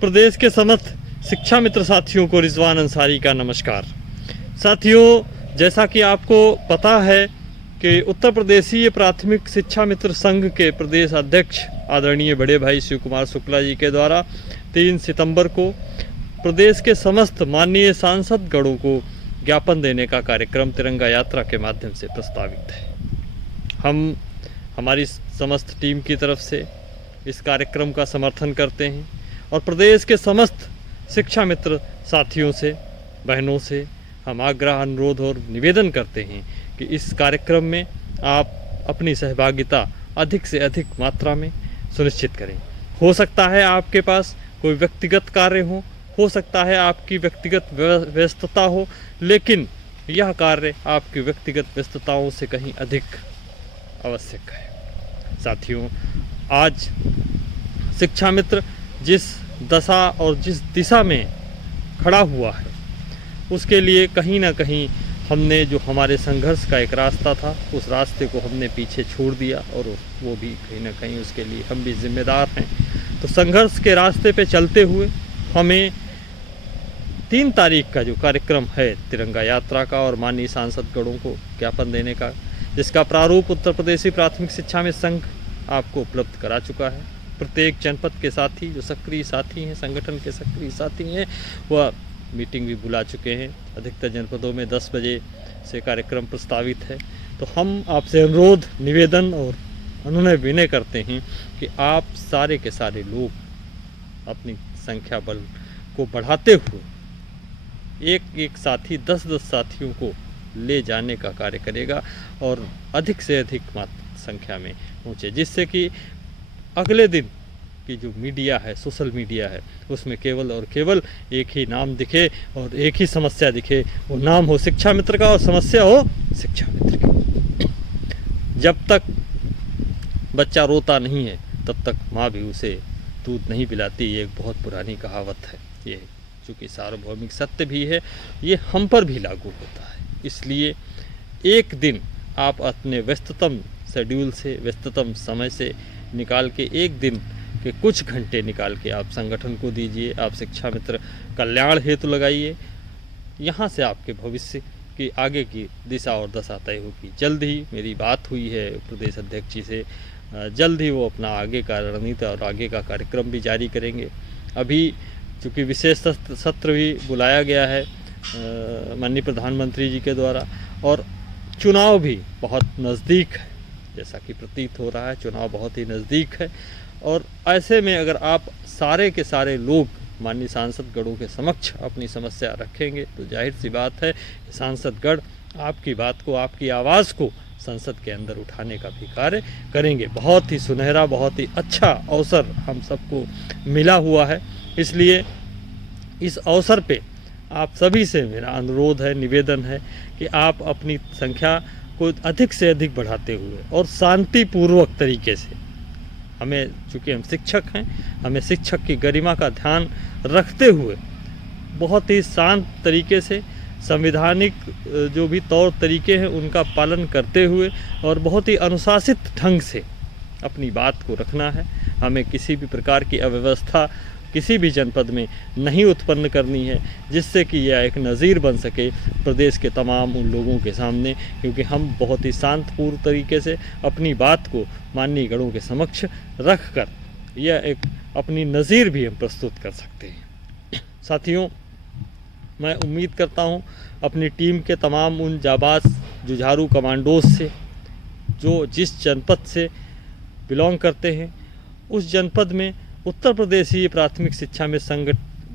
प्रदेश के समस्त शिक्षा मित्र साथियों को रिजवान अंसारी का नमस्कार। साथियों, जैसा कि आपको पता है कि उत्तर प्रदेशीय प्राथमिक शिक्षा मित्र संघ के प्रदेश अध्यक्ष आदरणीय बड़े भाई शिव कुमार शुक्ला जी के द्वारा 3 सितंबर को प्रदेश के समस्त माननीय सांसद गणों को ज्ञापन देने का कार्यक्रम तिरंगा यात्रा के माध्यम से प्रस्तावित है। हम हमारी समस्त टीम की तरफ से इस कार्यक्रम का समर्थन करते हैं और प्रदेश के समस्त शिक्षा मित्र साथियों से, बहनों से हम आग्रह, अनुरोध और निवेदन करते हैं कि इस कार्यक्रम में आप अपनी सहभागिता अधिक से अधिक मात्रा में सुनिश्चित करें। हो सकता है आपके पास कोई व्यक्तिगत कार्य हो सकता है आपकी व्यक्तिगत व्यस्तता हो, लेकिन यह कार्य आपकी व्यक्तिगत व्यस्तताओं से कहीं अधिक आवश्यक है। साथियों, आज शिक्षा मित्र जिस दशा और जिस दिशा में खड़ा हुआ है, उसके लिए कहीं ना कहीं हमने जो हमारे संघर्ष का एक रास्ता था, उस रास्ते को हमने पीछे छोड़ दिया और वो भी कहीं ना कहीं उसके लिए हम भी जिम्मेदार हैं। तो संघर्ष के रास्ते पे चलते हुए हमें 3 तारीख का जो कार्यक्रम है तिरंगा यात्रा का और माननीय सांसद गणों को ज्ञापन देने का, जिसका प्रारूप उत्तर प्रदेशी प्राथमिक शिक्षा में संघ आपको उपलब्ध करा चुका है। प्रत्येक जनपद के साथी जो सक्रिय साथी हैं, संगठन के सक्रिय साथी हैं, वह मीटिंग भी बुला चुके हैं। अधिकतर जनपदों में 10 बजे से कार्यक्रम प्रस्तावित है। तो हम आपसे अनुरोध, निवेदन और अनुनय विनय करते हैं कि आप सारे के सारे लोग अपनी संख्या बल को बढ़ाते हुए एक साथी 10-10 साथियों को ले जाने का कार्य करेगा और अधिक से अधिक संख्या में पहुँचे, जिससे कि अगले दिन की जो मीडिया है, सोशल मीडिया है, उसमें केवल और केवल एक ही नाम दिखे और एक ही समस्या दिखे। वो नाम हो शिक्षा मित्र का और समस्या हो शिक्षा मित्र की। जब तक बच्चा रोता नहीं है तब तक माँ भी उसे दूध नहीं पिलाती। ये एक बहुत पुरानी कहावत है। ये चूँकि सार्वभौमिक सत्य भी है, ये हम पर भी लागू होता है। इसलिए एक दिन आप अपने व्यस्ततम शेड्यूल से, व्यस्ततम समय से निकाल के, एक दिन के कुछ घंटे निकाल के आप संगठन को दीजिए। आप शिक्षा मित्र कल्याण हेतु लगाइए। यहाँ से आपके भविष्य की आगे की दिशा और दशा तय होगी। जल्द ही मेरी बात हुई है प्रदेश अध्यक्ष जी से, जल्द ही वो अपना आगे का रणनीति और आगे का कार्यक्रम भी जारी करेंगे। अभी चूँकि विशेष सत्र भी बुलाया गया है माननीय प्रधानमंत्री जी के द्वारा और चुनाव भी बहुत नज़दीक है, जैसा कि प्रतीत हो रहा है। चुनाव बहुत ही नज़दीक है और ऐसे में अगर आप सारे के सारे लोग माननीय सांसद गणों के समक्ष अपनी समस्या रखेंगे तो जाहिर सी बात है सांसद गण आपकी बात को, आपकी आवाज़ को संसद के अंदर उठाने का भी कार्य करेंगे। बहुत ही सुनहरा, बहुत ही अच्छा अवसर हम सबको मिला हुआ है। इसलिए इस अवसर पे आप सभी से मेरा अनुरोध है, निवेदन है कि आप अपनी संख्या को अधिक से अधिक बढ़ाते हुए और शांतिपूर्वक तरीके से, हमें चूँकि हम शिक्षक हैं, हमें शिक्षक की गरिमा का ध्यान रखते हुए बहुत ही शांत तरीके से, संवैधानिक जो भी तौर तरीके हैं उनका पालन करते हुए और बहुत ही अनुशासित ढंग से अपनी बात को रखना है। हमें किसी भी प्रकार की अव्यवस्था किसी भी जनपद में नहीं उत्पन्न करनी है, जिससे कि यह एक नज़ीर बन सके प्रदेश के तमाम उन लोगों के सामने, क्योंकि हम बहुत ही शांतपूर्ण तरीके से अपनी बात को माननीय गणों के समक्ष रख कर यह एक अपनी नज़ीर भी हम प्रस्तुत कर सकते हैं। साथियों, मैं उम्मीद करता हूं अपनी टीम के तमाम उन जाबाज जुझारू कमांडोज से जो जिस जनपद से बिलोंग करते हैं, उस जनपद में उत्तर प्रदेशीय प्राथमिक शिक्षा में संघ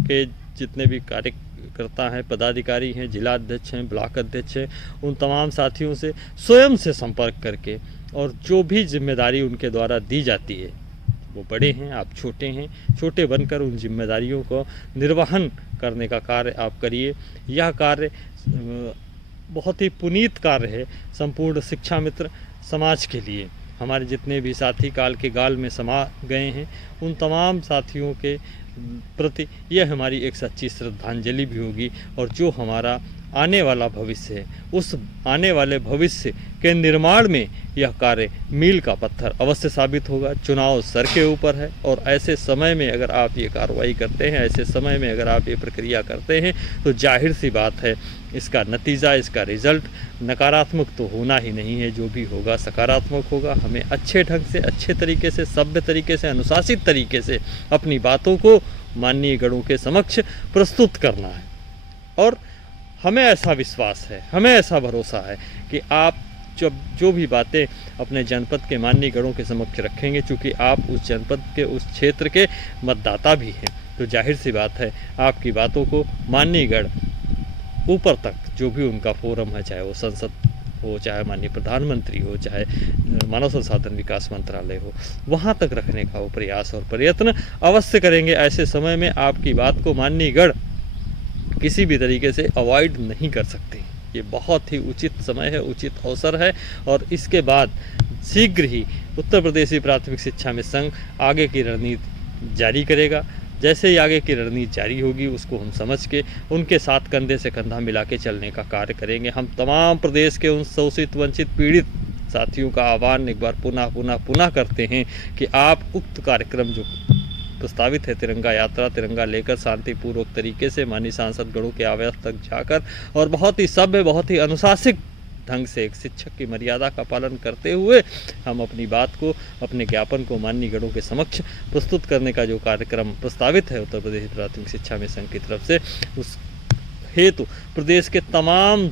के जितने भी कार्यकर्ता हैं, पदाधिकारी हैं, जिला अध्यक्ष हैं, ब्लॉक अध्यक्ष हैं, उन तमाम साथियों से स्वयं से संपर्क करके और जो भी जिम्मेदारी उनके द्वारा दी जाती है, वो बड़े हैं, आप छोटे हैं, छोटे बनकर उन जिम्मेदारियों को निर्वहन करने का कार्य आप करिए। यह कार्य बहुत ही पुनीत कार्य है संपूर्ण शिक्षा मित्र समाज के लिए। हमारे जितने भी साथी काल के गाल में समा गए हैं, उन तमाम साथियों के प्रति यह हमारी एक सच्ची श्रद्धांजलि भी होगी और जो हमारा आने वाला भविष्य है, उस आने वाले भविष्य के निर्माण में यह कार्य मील का पत्थर अवश्य साबित होगा। चुनाव सर के ऊपर है और ऐसे समय में अगर आप ये कार्रवाई करते हैं, ऐसे समय में अगर आप ये प्रक्रिया करते हैं, तो जाहिर सी बात है इसका नतीजा, इसका रिजल्ट नकारात्मक तो होना ही नहीं है। जो भी होगा सकारात्मक होगा। हमें अच्छे ढंग से, अच्छे तरीके से, सभ्य तरीके से, अनुशासित तरीके से अपनी बातों को माननीय गणों के समक्ष प्रस्तुत करना है। और हमें ऐसा विश्वास है, हमें ऐसा भरोसा है कि आप जब जो भी बातें अपने जनपद के माननीय गणों के समक्ष रखेंगे, चूँकि आप उस जनपद के, उस क्षेत्र के मतदाता भी हैं, तो जाहिर सी बात है आपकी बातों को माननीय गण ऊपर तक, जो भी उनका फोरम है, चाहे वो संसद हो, चाहे माननीय प्रधानमंत्री हो, चाहे मानव संसाधन विकास मंत्रालय हो, वहाँ तक रखने का वो प्रयास और प्रयत्न अवश्य करेंगे। ऐसे समय में आपकी बात को माननीय गण किसी भी तरीके से अवॉइड नहीं कर सकते। ये बहुत ही उचित समय है, उचित अवसर है। और इसके बाद शीघ्र ही उत्तर प्रदेशी प्राथमिक शिक्षा मित्र संघ आगे की रणनीति जारी करेगा। जैसे ही आगे की रणनीति जारी होगी, उसको हम समझ के उनके साथ कंधे से कंधा मिला के चलने का कार्य करेंगे। हम तमाम प्रदेश के उन शोषित, वंचित, पीड़ित साथियों का आह्वान एक बार पुनः करते हैं कि आप उक्त कार्यक्रम जो प्रस्तावित है, तिरंगा यात्रा, तिरंगा लेकर शांतिपूर्वक तरीके से माननीय सांसद गणों के आवास तक जाकर और बहुत ही सभ्य, बहुत ही अनुशासित ढंग से एक शिक्षक की मर्यादा का पालन करते हुए हम अपनी बात को, अपने ज्ञापन को माननीय गणों के समक्ष प्रस्तुत करने का जो कार्यक्रम प्रस्तावित है उत्तर प्रदेश प्राथमिक शिक्षा मित्र संघ की तरफ से, उस हेतु प्रदेश के तमाम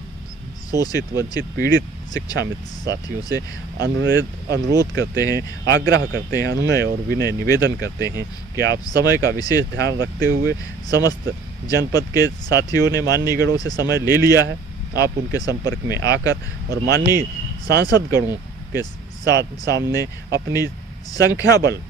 शोषित, वंचित, पीड़ित शिक्षा मित्र साथियों से अनुरोध करते हैं, आग्रह करते हैं, अनुनय और विनय निवेदन करते हैं कि आप समय का विशेष ध्यान रखते हुए, समस्त जनपद के साथियों ने माननीय गणों से समय ले लिया है, आप उनके संपर्क में आकर और माननीय सांसद गणों के साथ सामने अपनी संख्या बल,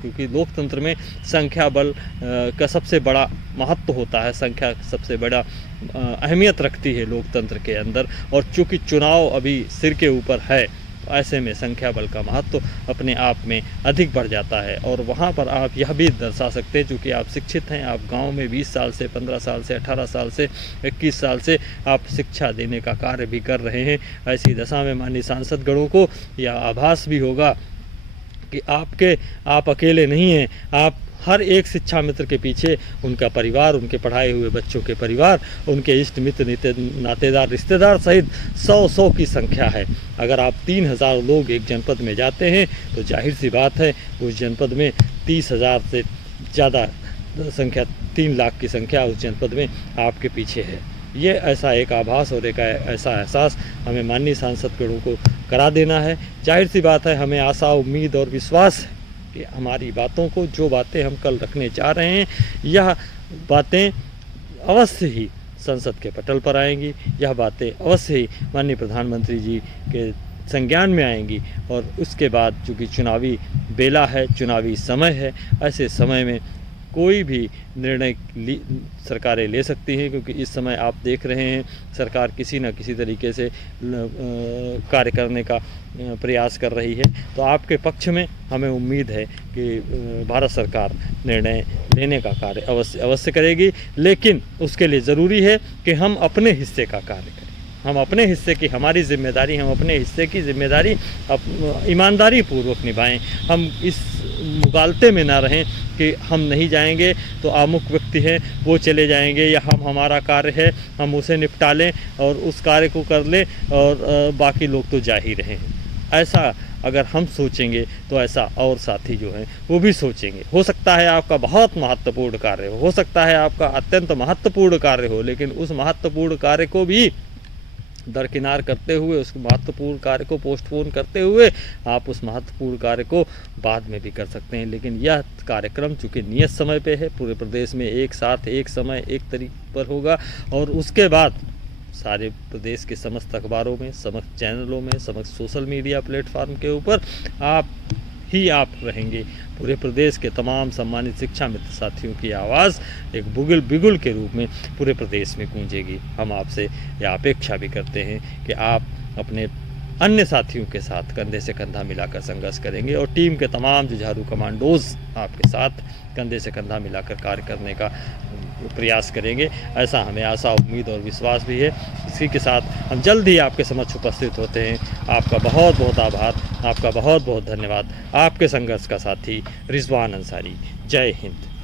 क्योंकि लोकतंत्र में संख्या बल का सबसे बड़ा महत्व होता है, संख्या सबसे बड़ा अहमियत रखती है लोकतंत्र के अंदर। और चूँकि चुनाव अभी सिर के ऊपर है, ऐसे में संख्या बल का महत्व अपने आप में अधिक बढ़ जाता है। और वहाँ पर आप यह भी दर्शा सकते हैं, चूँकि आप शिक्षित हैं, आप गांव में 20 साल से, 15 साल से, 18 साल से, 21 साल से आप शिक्षा देने का कार्य भी कर रहे हैं। ऐसी दशा में माननीय सांसद गणों को यह आभास भी होगा कि आप अकेले नहीं हैं। आप हर एक शिक्षा मित्र के पीछे उनका परिवार, उनके पढ़ाए हुए बच्चों के परिवार, उनके इष्ट मित्र, नातेदार, रिश्तेदार सहित 100 की संख्या है। अगर आप 3000 लोग एक जनपद में जाते हैं तो जाहिर सी बात है उस जनपद में 30,000 से ज़्यादा संख्या, 3 लाख की संख्या उस जनपद में आपके पीछे है। ये ऐसा एक आभास और एक ऐसा एहसास हमें माननीय सांसद गणों को करा देना है। जाहिर सी बात है हमें आशा, उम्मीद और विश्वास है कि हमारी बातों को, जो बातें हम कल रखने जा रहे हैं, यह बातें अवश्य ही संसद के पटल पर आएंगी। यह बातें अवश्य ही माननीय प्रधानमंत्री जी के संज्ञान में आएंगी। और उसके बाद चूँकि चुनावी बेला है, चुनावी समय है, ऐसे समय में कोई भी निर्णय सरकारें ले सकती हैं, क्योंकि इस समय आप देख रहे हैं सरकार किसी न किसी तरीके से कार्य करने का प्रयास कर रही है। तो आपके पक्ष में हमें उम्मीद है कि भारत सरकार निर्णय लेने का कार्य अवश्य करेगी, लेकिन उसके लिए ज़रूरी है कि हम अपने हिस्से का कार्य करें। हम अपने हिस्से की, हमारी जिम्मेदारी, हम अपने हिस्से की जिम्मेदारी ईमानदारी पूर्वक निभाएं। हम इस मुगालते में ना रहें कि हम नहीं जाएंगे तो अमुक व्यक्ति हैं वो चले जाएंगे, या हमारा कार्य है हम उसे निपटा लें और उस कार्य को कर लें और बाकी लोग तो जा ही रहें। ऐसा अगर हम सोचेंगे तो ऐसा और साथी जो हैं वो भी सोचेंगे। हो सकता है आपका बहुत महत्वपूर्ण कार्य हो सकता है आपका अत्यंत महत्वपूर्ण कार्य हो, लेकिन उस महत्वपूर्ण कार्य को भी दरकिनार करते हुए, उस महत्वपूर्ण कार्य को पोस्टपोन करते हुए आप उस महत्वपूर्ण कार्य को बाद में भी कर सकते हैं। लेकिन यह कार्यक्रम चूँकि नियत समय पे है, पूरे प्रदेश में एक साथ, एक समय, एक तारीख पर होगा, और उसके बाद सारे प्रदेश के समस्त अखबारों में, समस्त चैनलों में, समस्त सोशल मीडिया प्लेटफॉर्म के ऊपर आप रहेंगे। पूरे प्रदेश के तमाम सम्मानित शिक्षा मित्र साथियों की आवाज़ एक बिगुल के रूप में पूरे प्रदेश में गूंजेगी। हम आपसे यह अपेक्षा भी करते हैं कि आप अपने अन्य साथियों के साथ कंधे से कंधा मिलाकर संघर्ष करेंगे, और टीम के तमाम जुझारू कमांडोज आपके साथ कंधे से कंधा मिलाकर कार्य करने का प्रयास करेंगे, ऐसा हमें आशा, उम्मीद और विश्वास भी है। इसी के साथ हम जल्द ही आपके समक्ष उपस्थित होते हैं। आपका बहुत बहुत आभार, आपका बहुत बहुत धन्यवाद। आपके संघर्ष का साथी रिजवान अंसारी। जय हिंद।